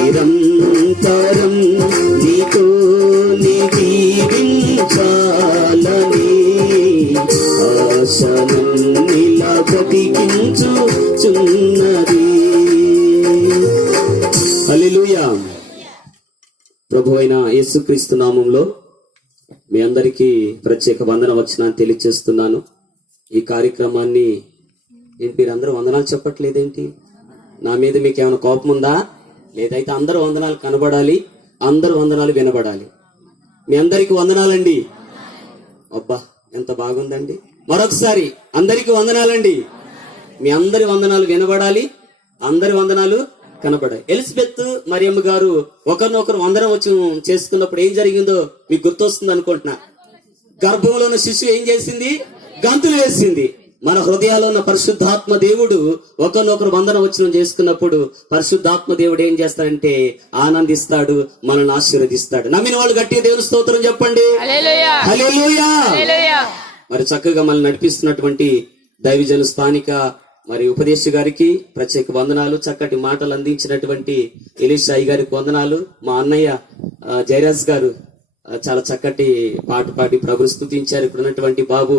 నిరంతరం నీతో జీవించాలని ఆశనం ఇలా బ్రతికించుచున్నది. హల్లెలూయా. ప్రభు అయిన యేసుక్రీస్తు నామంలో మీ అందరికీ ప్రత్యేక వందన వచనాన్ని తెలియజేస్తున్నాను. ఈ కార్యక్రమాన్ని మీరందరూ వందనాలు చెప్పట్లేదేంటి? నా మీద మీకు ఏమైనా కోపం ఉందా? లేదైతే అందరూ వందనాలు కనబడాలి, అందరూ వందనాలు వినబడాలి. మీ అందరికి వందనాలండి. అబ్బా ఎంత బాగుందండి. మరొకసారి అందరికి వందనాలండి. మీ అందరి వందనాలు వినబడాలి, అందరి వందనాలు కనబడాలి. ఎలిజబెత్ మరియమ్మ గారు ఒకరినొకరు వందనం వచ్చి చేసుకున్నప్పుడు ఏం జరిగిందో మీకు గుర్తొస్తుంది అనుకుంటున్నా. గర్భంలో ఉన్న శిశువు ఏం చేసింది? గంతులు వేసింది. మన హృదయాల్లో ఉన్న పరిశుద్ధాత్మ దేవుడు ఒకరినొకరు వందన వచనం చేసుకున్నప్పుడు పరిశుద్ధాత్మ దేవుడు ఏం చేస్తాడంటే ఆనందిస్తాడు, మనల్ని ఆశీర్వదిస్తాడు. నమ్మిన వాళ్ళు గట్టిగా దేవుని స్తోత్రం చెప్పండి. హల్లెలూయా. మరి చక్కగా మనల్ని నడిపిస్తున్నటువంటి దైవజన స్థానిక మరి ఉపదేశ గారికి ప్రత్యేక వందనాలు. చక్కటి మాటలు అందించినటువంటి ఎలీషాయి గారికి వందనాలు. మా అన్నయ్య జయరాజ్ గారు చాలా చక్కటి పాట పాడి ప్రభుని స్తుతించారు. ఇక్కడ ఉన్నటువంటి బాబు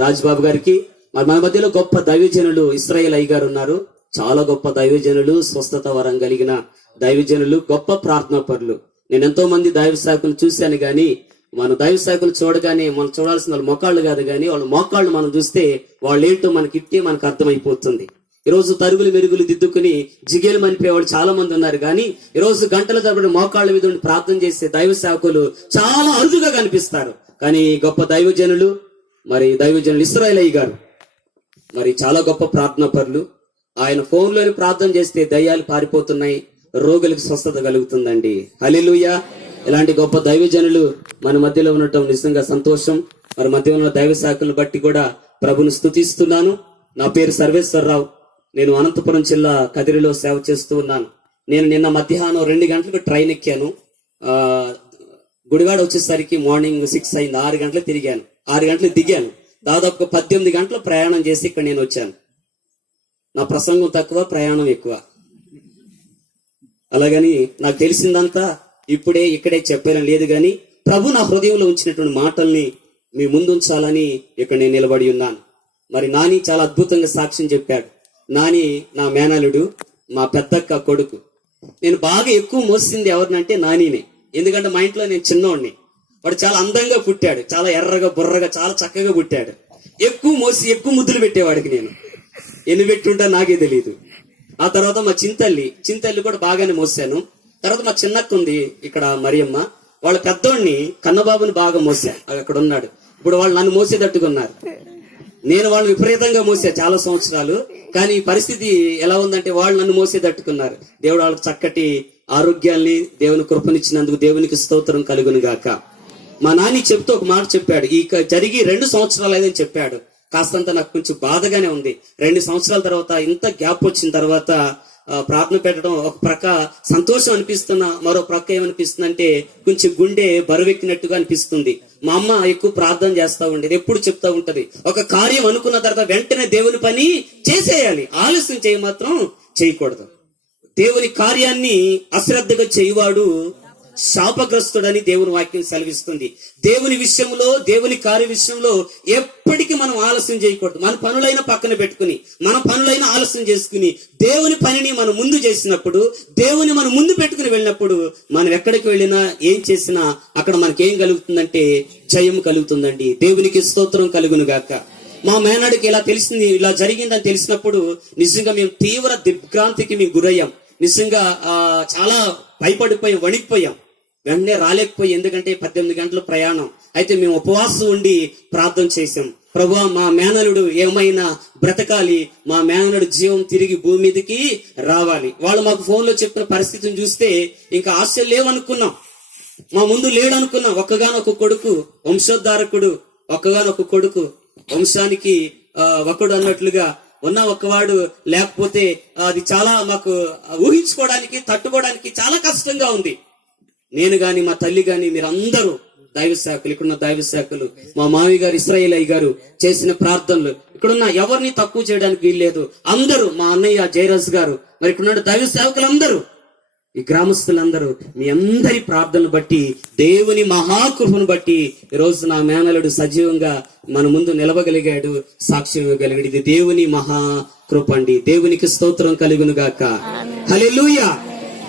రాజ్బాబు గారికి, మరి మన మధ్యలో గొప్ప దైవజనులు ఇస్రాయేల్ అయ్య గారు ఉన్నారు. చాలా గొప్ప దైవజనులు, స్వస్థత వరం కలిగిన దైవజనులు, గొప్ప ప్రార్థనా పరులు. నేను ఎంతో మంది దైవ సేవకులు చూశాను, గాని మన దైవ సేవకులు చూడగానే మనం చూడాల్సిన వాళ్ళ మోకాళ్ళు కాదు, కానీ వాళ్ళ మోకాళ్ళు మనం చూస్తే వాళ్ళు ఏంటో మనకి ఇట్టే మనకు అర్థమైపోతుంది. ఈ రోజు తరుగులు మెరుగులు దిద్దుకుని జిగేలు మనిపే వాళ్ళు చాలా మంది ఉన్నారు, కానీ ఈ రోజు గంటల తరబడి మోకాళ్ళ మీద ఉండి ప్రార్థన చేసే దైవ సేవకులు చాలా అరుదుగా కనిపిస్తారు. కానీ గొప్ప దైవజనులు మరి దైవజనులు ఇశ్రాయేల్ అయ్య గారు మరి చాలా గొప్ప ప్రార్థనా పరులు. ఆయన ఫోన్లోని ప్రార్థన చేస్తే దయ్యాలు పారిపోతున్నాయి, రోగులకు స్వస్థత కలుగుతుందండి. హల్లెలూయా. ఇలాంటి గొప్ప దైవజనులు మన మధ్యలో ఉండటం నిజంగా సంతోషం. మరి మధ్యలో ఉన్న దైవ శాఖలను బట్టి కూడా ప్రభుని స్తుతిస్తున్నాను. నా పేరు సర్వేశ్వరరావు. నేను అనంతపురం జిల్లా కదిరిలో సేవ చేస్తూ ఉన్నాను. నేను నిన్న మధ్యాహ్నం 2 గంటలకు ట్రైన్ ఎక్కాను. గుడివాడ వచ్చేసరికి మార్నింగ్ 6 అయింది. 6 గంటలకు తిరిగాను, 6 గంటలకు దిగాను. దాదాపు 18 గంటలు ప్రయాణం చేసి ఇక్కడ నేను వచ్చాను. నా ప్రసంగం తక్కువ, ప్రయాణం ఎక్కువ. అలాగని నాకు తెలిసిందంతా ఇప్పుడే ఇక్కడే చెప్పాలని లేదు, కానీ ప్రభు నా హృదయంలో ఉంచినటువంటి మాటల్ని మీ ముందు ఉంచాలని ఇక్కడ నేను నిలబడి ఉన్నాను. మరి నాని చాలా అద్భుతంగా సాక్ష్యం చెప్పాడు. నాని నా మేనలుడు, మా పెద్దక్క కొడుకు. నేను బాగా ఎక్కువ మోసింది ఎవరినంటే నానినే. ఎందుకంటే మా ఇంట్లో నేను చిన్నోడిని. వాడు చాలా అందంగా పుట్టాడు, చాలా ఎర్రగా బుర్రగా చాలా చక్కగా పుట్టాడు. ఎక్కువ మోసి ఎక్కువ ముద్దులు పెట్టేవాడికి నేను. ఎన్ని పెట్టుంటా నాకే తెలియదు. ఆ తర్వాత మా చింతల్లి కూడా బాగానే మోసాను. తర్వాత మా చిన్నక్క ఉంది ఇక్కడ మరియమ్మ, వాళ్ళ పెద్దోడిని కన్నబాబుని బాగా మోసా. అక్కడ ఉన్నాడు. ఇప్పుడు వాళ్ళు నన్ను మోసేటట్టుకున్నారు. నేను వాళ్ళు విపరీతంగా మోసా చాలా సంవత్సరాలు. కానీ ఈ పరిస్థితి ఎలా ఉందంటే వాళ్ళు నన్ను మోసేటట్టుకున్నారు. దేవుడు వాళ్ళకి చక్కటి ఆరోగ్యాల్ని దేవుని కృపనిచ్చినందుకు దేవునికి స్తోత్రం కలుగును గాక. మా నాని చెప్తూ ఒక మాట చెప్పాడు. ఈ జరిగి 2 సంవత్సరాలు అయిందని చెప్పాడు. కాస్తంత నాకు కొంచెం బాధగానే ఉంది. 2 సంవత్సరాల తర్వాత ఇంత గ్యాప్ వచ్చిన తర్వాత ప్రార్థన పెట్టడం ఒక ప్రక్క సంతోషం అనిపిస్తున్నా, మరో ప్రక్క ఏమనిపిస్తుందంటే కొంచెం గుండె బరువెక్కినట్టుగా అనిపిస్తుంది. మా అమ్మ ఎక్కువ ప్రార్థన చేస్తా ఉండేది, ఎప్పుడు చెప్తా ఉంటది, ఒక కార్యం అనుకున్న తర్వాత వెంటనే దేవుని పని చేసేయాలి, ఆలస్యం చేయ మాత్రం చేయకూడదు. దేవుని కార్యాన్ని అశ్రద్ధగా చేయవాడు శాపగ్రస్తుడని దేవుని వాక్యం సెలవిస్తుంది. దేవుని విషయంలో, దేవుని కార్య విషయంలో ఎప్పటికీ మనం ఆలస్యం చేయకూడదు. మన పనులైన పక్కన పెట్టుకుని, మన పనులైన ఆలస్యం చేసుకుని దేవుని పనిని మనం ముందు చేసినప్పుడు, దేవుని మనం ముందు పెట్టుకుని వెళ్ళినప్పుడు మనం ఎక్కడికి వెళ్ళినా ఏం చేసినా అక్కడ మనకేం కలుగుతుందంటే జయం కలుగుతుందండి. దేవునికి స్తోత్రం కలుగును గాక. మా మేనాడికి ఇలా తెలిసింది, ఇలా జరిగిందని తెలిసినప్పుడు నిజంగా మేము తీవ్ర దిగ్భ్రాంతికి మేము గురయ్యాం. నిజంగా చాలా భయపడిపోయాం, వణికిపోయాం. వెంటనే రాలేకపోయి, ఎందుకంటే 18 గంటల ప్రయాణం. అయితే మేము ఉపవాసం ఉండి ప్రార్థన చేశాం. ప్రభువా, మా మేనలుడు ఏమైనా బ్రతకాలి, మా మేనలుడు జీవం తిరిగి భూమి మీదకి రావాలి. వాళ్ళు మాకు ఫోన్లో చెప్పిన పరిస్థితిని చూస్తే ఇంకా ఆశలు లేవనుకున్నాం, మా ముందు లేడనుకున్నాం. ఒక్కగానొక కొడుకు, వంశోద్ధారకుడు, ఒక్కగానొక కొడుకు, వంశానికి ఒకడు అన్నట్లుగా ఉన్న ఒక్కవాడు లేకపోతే అది చాలా మాకు ఊహించుకోవడానికి, తట్టుకోవడానికి చాలా కష్టంగా ఉంది. నేను గాని, మా తల్లి గాని, మీరందరూ దైవ శాఖలు, ఇక్కడున్న దైవ శాఖలు, మా మావి గారు ఇశ్రాయేల్ అయ్య గారు చేసిన ప్రార్థనలు, ఇక్కడున్న ఎవరిని తక్కువ చేయడానికి వీల్లేదు. అందరూ, మా అన్నయ్య జయరాజ్ గారు, మరి ఇక్కడ దైవ సేవకులందరూ, ఈ గ్రామస్తులందరూ మీ అందరి ప్రార్థనలు బట్టి, దేవుని మహాకృపను బట్టి ఈ రోజు నా మేనలుడు సజీవంగా మన ముందు నిలవగలిగాడు, సాక్ష్యం ఇవ్వగలిగాడు. ఇది దేవుని మహాకృప అండి. దేవునికి స్తోత్రం కలుగును గాక. హల్లెలూయా.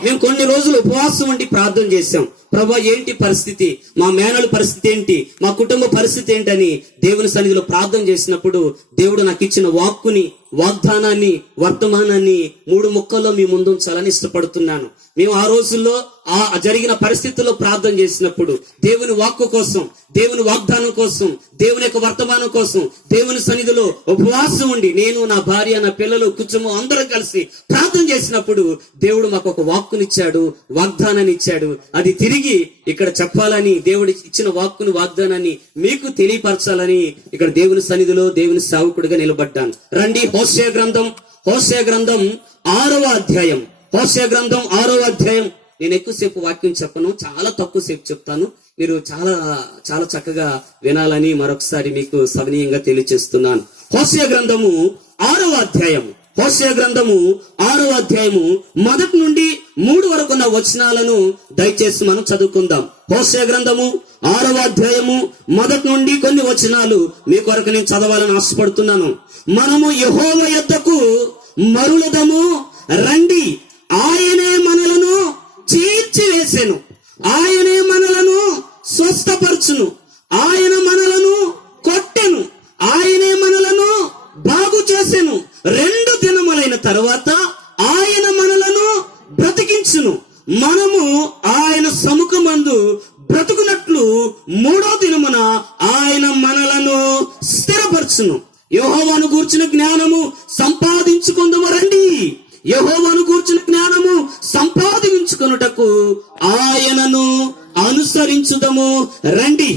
మేము కొన్ని రోజులు ఉపవాసం ఉండి ప్రార్థన చేశాం. ప్రభా ఏంటి పరిస్థితి, మా మేనలు పరిస్థితి ఏంటి, మా కుటుంబ పరిస్థితి ఏంటని దేవుని సన్నిధిలో ప్రార్థన చేసినప్పుడు దేవుడు నాకు ఇచ్చిన వాక్కుని, వాగ్దానాన్ని, వర్తమానాన్ని 3 ముక్కల్లో మీ ముందు ఉంచాలని ఇష్టపడుతున్నాను. మేము ఆ రోజుల్లో ఆ జరిగిన పరిస్థితుల్లో ప్రార్థన చేసినప్పుడు దేవుని వాక్కు కోసం, దేవుని వాగ్దానం కోసం, దేవుని యొక్క వర్తమానం కోసం దేవుని సన్నిధిలో ఉపవాసం ఉండి నేను, నా భార్య, నా పిల్లలు, కుటుంబం అందరం కలిసి ప్రార్థన చేసినప్పుడు దేవుడు మాకు ఒక వాక్కునిచ్చాడు, వాగ్దానాన్ని ఇచ్చాడు. అది తిరిగి ఇక్కడ చెప్పాలని, దేవుడి ఇచ్చిన వాక్కుని, వాగ్దానాన్ని మీకు తెలియపరచాలని ఇక్కడ దేవుని సన్నిధిలో దేవుని సేవకుడిగా నిలబడ్డాను. రండి, హోషేయ గ్రంథం 6వ అధ్యాయం. హోషేయ గ్రంథం 6వ అధ్యాయం. నేను ఎక్కువసేపు వాక్యం చెప్పను, చాలా తక్కువ సేపు చెప్తాను. మీరు చాలా చాలా చక్కగా వినాలని మరొకసారి మీకు సవినీయంగా తెలియజేస్తున్నాను. హోషేయ గ్రంథము 6వ అధ్యాయము. హోషేయ గ్రంథము 6వ అధ్యాయము 1 నుండి 3 వరకు ఉన్న వచనాలను దయచేసి మనం చదువుకుందాం. హోషేయ గ్రంథము 6వ అధ్యాయము 1 నుండి కొన్ని వచనాలు మీ కొరకు నేను చదవాలని ఆశపడుతున్నాను. మనము యెహోవా యొద్దకు మరులదము రండి, ఆయనే మనలను చీల్చివేసెను, ఆయనే మనలను స్వస్థపరచును, ఆయన మనలను కొట్టెను, ఆయనే మనలను బాగు చేసెను, 2 దినములైన తరువాత ఆయన మనలను బ్రతికించును, మనము ఆయన సముఖమందు బ్రతుకున్నట్లు 3వ దినమున ఆయన మనలను స్థిరపరచును. యెహోవాను గూర్చిన జ్ఞానము సంపాదించుకుందాము రండి, యెహోవాను గూర్చిన జ్ఞానము సంపాదించుకొనుటకు ఆయనను అనుసరించుదము రండి.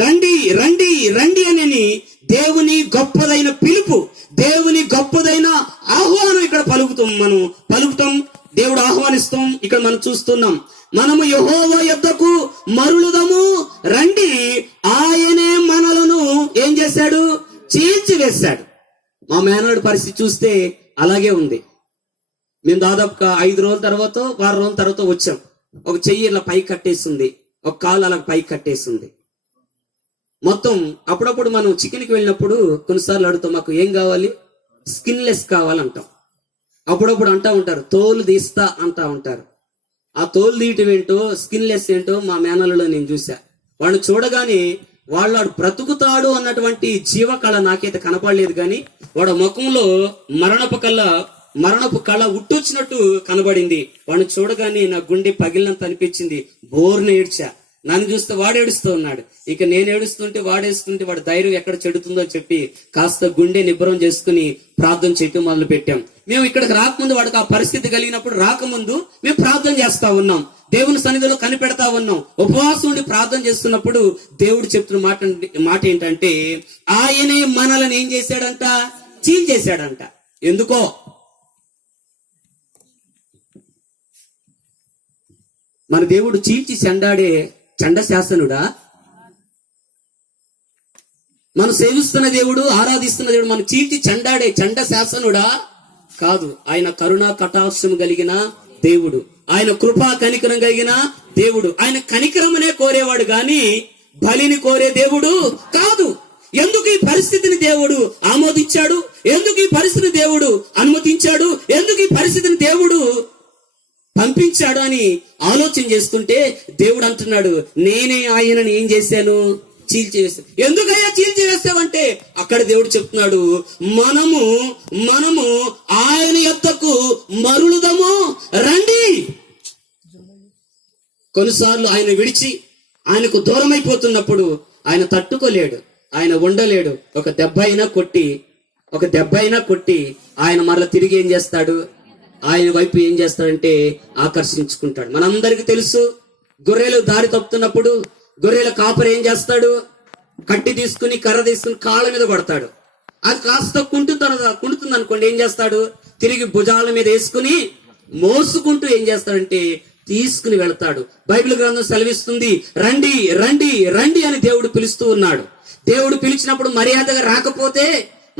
రండి రండి రండి అని దేవుని గొప్పదైన పిలుపు, దేవుని గొప్పదైన ఆహ్వానం ఇక్కడ పలుకుతాం. దేవుడు ఆహ్వానిస్తాం. ఇక్కడ మనం చూస్తున్నాం, మనము యెహోవా యొద్దకు మరులుదము రండి, ఆయనే మనలను ఏం చేశాడు? చీల్చివేశాడు. మా మేనల్లుడి పరిస్థితి చూస్తే అలాగే ఉంది. మేము దాదాపుగా 5 రోజుల తర్వాత, 6 రోజుల తర్వాత వచ్చాం. ఒక చెయ్యి ఇలా పైకి కట్టేసింది, ఒక కాలు అలా పైకి కట్టేసింది. మొత్తం అప్పుడప్పుడు మనం చికెన్కి వెళ్ళినప్పుడు కొన్నిసార్లు అడుగుతాం, మాకు ఏం కావాలి? స్కిన్లెస్ కావాలంటాం. అప్పుడప్పుడు అంటా ఉంటారు, తోలు తీస్తా అంటా ఉంటారు. ఆ తోలు తీయటం ఏంటో, స్కిన్లెస్ ఏంటో మా మేనల్లో నేను చూసా. వాడిని చూడగానే వాడు బ్రతుకుతాడు అన్నటువంటి జీవకళ నాకైతే కనపడలేదు, కానీ వాడు ముఖంలో మరణపు కళ ఉట్టొచ్చినట్టు కనబడింది. వాడిని చూడగానే నా గుండె పగిలినంత అనిపించింది. బోర్న ఏడ్చా. నన్ను చూస్తే వాడు ఏడుస్తూ ఉన్నాడు. ఇక నేను ఏడుస్తుంటే వాడేస్తుంటే వాడి ధైర్యం ఎక్కడ చెడుతుందో చెప్పి కాస్త గుండె నిబ్బరం చేసుకుని ప్రార్థన చేయటం మొదలు పెట్టాం. మేము ఇక్కడికి రాకముందు, వాడికి ఆ పరిస్థితి కలిగినప్పుడు రాకముందు మేము ప్రార్థన చేస్తా ఉన్నాం, దేవుని సన్నిధిలో కనిపెడతా ఉన్నాం. ఉపవాసం ఉండి ప్రార్థన చేస్తున్నప్పుడు దేవుడు చెప్తున్న మాట ఏంటంటే, ఆయనే మనల్ని ఏం చేశాడంట? చీల్చేశాడంట. ఎందుకో మన దేవుడు చీల్చి చెండాడే చండశాసనుడా? మనం సేవిస్తున్న దేవుడు, ఆరాధిస్తున్న దేవుడు మనం చీల్చి చెండాడే చండశాసనుడా? కాదు. ఆయన కరుణా కటాక్షం కలిగిన దేవుడు, ఆయన కృపా కనికరం కలిగిన దేవుడు. ఆయన కనికరమనే కోరేవాడు గాని బలిని కోరే దేవుడు కాదు. ఎందుకు ఈ పరిస్థితిని దేవుడు ఆమోదించాడు? ఎందుకు ఈ పరిస్థితిని దేవుడు అనుమతించాడు? ఎందుకు ఈ పరిస్థితిని దేవుడు పంపించాడు అని ఆలోచన చేస్తుంటే దేవుడు అంటున్నాడు, నేనే ఆయనని ఏం చేశాను? చీల్చివేస్తాను. ఎందుకయ్యా చీల్చివేస్తావంటే అక్కడ దేవుడు చెప్తున్నాడు, మనము ఆయన యొద్దకు మరులుదము రండి. కొన్నిసార్లు ఆయన విడిచి ఆయనకు దూరం అయిపోతున్నప్పుడు ఆయన తట్టుకోలేడు, ఆయన ఉండలేడు. ఒక దెబ్బ అయినా కొట్టి ఆయన మరలా తిరిగి ఏం చేస్తాడు? ఆయన వైపు ఏం చేస్తాడంటే ఆకర్షించుకుంటాడు. మనందరికి తెలుసు, గొర్రెలు దారి తప్పుతున్నప్పుడు గొర్రెల కాపరి ఏం చేస్తాడు? కట్టి తీసుకుని, కర్ర తీసుకుని కాళ్ళ మీద కొడతాడు. అది కాస్త కుంటుతుంది అనుకోండి, ఏం చేస్తాడు? తిరిగి భుజాల మీద వేసుకుని మోసుకుంటూ ఏం చేస్తాడంటే తీసుకుని వెళ్తాడు. బైబిల్ గ్రంథం సెలవిస్తుంది, రండి రండి రండి అని దేవుడు పిలుస్తూ ఉన్నాడు. దేవుడు పిలిచినప్పుడు మర్యాదగా రాకపోతే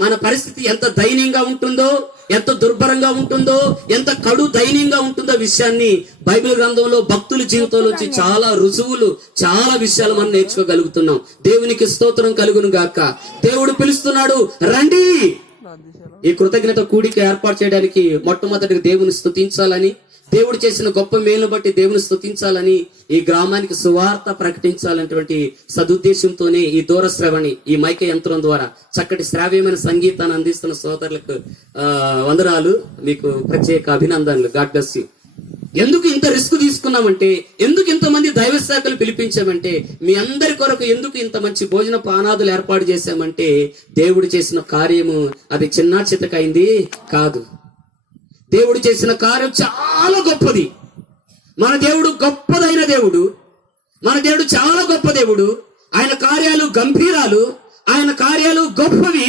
మన పరిస్థితి ఎంత దయనీయంగా ఉంటుందో ఎంత దుర్భరంగా ఉంటుందో, ఎంత కడు దయనీయంగా ఉంటుందో విషయాన్ని బైబిల్ గ్రంథంలో భక్తుల జీవితంలో వచ్చి చాలా రుజువులు, చాలా విషయాలు మనం నేర్చుకోగలుగుతున్నాం. దేవునికి స్తోత్రం కలుగును గాక. దేవుడు పిలుస్తున్నాడు, రండి. ఈ కృతజ్ఞత కూడిక ఏర్పాటు చేయడానికి మొట్టమొదటిగా దేవుని స్తుతించాలని, దేవుడు చేసిన గొప్ప మేలును బట్టి దేవుని స్తుతించాలని, ఈ గ్రామానికి సువార్త ప్రకటించాలనేటువంటి సదుద్దేశంతోనే ఈ దూర శ్రవణి, ఈ మైక యంత్రం ద్వారా చక్కటి శ్రావ్యమైన సంగీతాన్ని అందిస్తున్న సోదరులకు వందనాలు, మీకు ప్రత్యేక అభినందనలు. God bless you. ఎందుకు ఇంత రిస్క్ తీసుకున్నామంటే, ఎందుకు ఇంతమంది దైవ శాఖలు పిలిపించామంటే, మీ అందరి కొరకు ఎందుకు ఇంత మంచి భోజన పానాదులు ఏర్పాటు చేశామంటే, దేవుడు చేసిన కార్యము అది చిన్న చితకైంది కాదు. దేవుడు చేసిన కార్యం చాలా గొప్పది. మన దేవుడు గొప్పదైన దేవుడు. మన దేవుడు చాలా గొప్ప దేవుడు. ఆయన కార్యాలు గంభీరాలు, ఆయన కార్యాలు గొప్పవి.